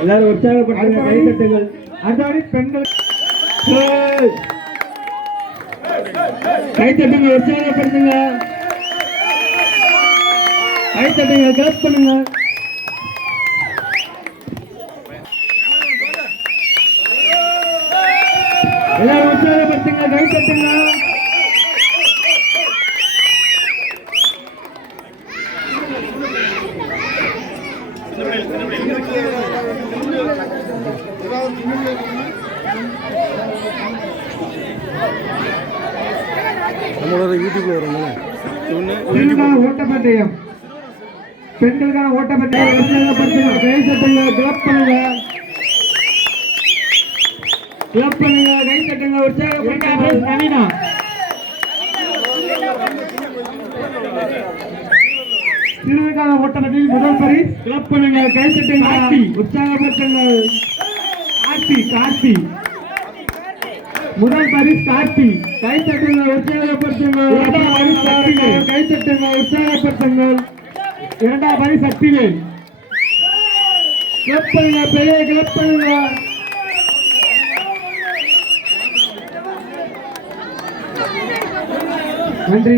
எல்லாரும் உற்சாகப்படுத்துங்க, கை தட்டுங்கள். அடுத்தபடி பெண்கள் கை தட்டுங்க, உற்சாகப்படுத்துங்க, கை தட்டுங்க, கிளப் பண்ணுங்க. எல்லாரும் உற்சாகப்படுத்துங்க, கை தட்டுங்க. நம்மளோட யூடியூப்ல வரணும். ஓட்டப்பந்தயம், பெண்களுக்கான ஓட்டப்பந்தயம். கை தட்டுங்க, கிளப் பண்ணுங்க, கிளப் பண்ணுங்க, கை தட்டுங்க, உற்சாகப்படுத்துங்க. நவீனா சிறுவர்கால ஓட்டப்பந்தயத்தில் முதல் பரிசு. கிளப் பண்ணுங்க, கை தட்டுங்க, உற்சாகப்படுத்துங்க. கார்த்தி முதல் பரிசு கார்த்தி. கை தட்டுங்க, உற்சாகப்படுத்துங்க. கை தட்டுங்க, உற்சாகப்படுத்துங்க. இரண்டாம் பரிசு சக்திவேல். கிளப் பண்ணுங்க, பெரிய கிளப் பண்ணுங்க. நன்றி.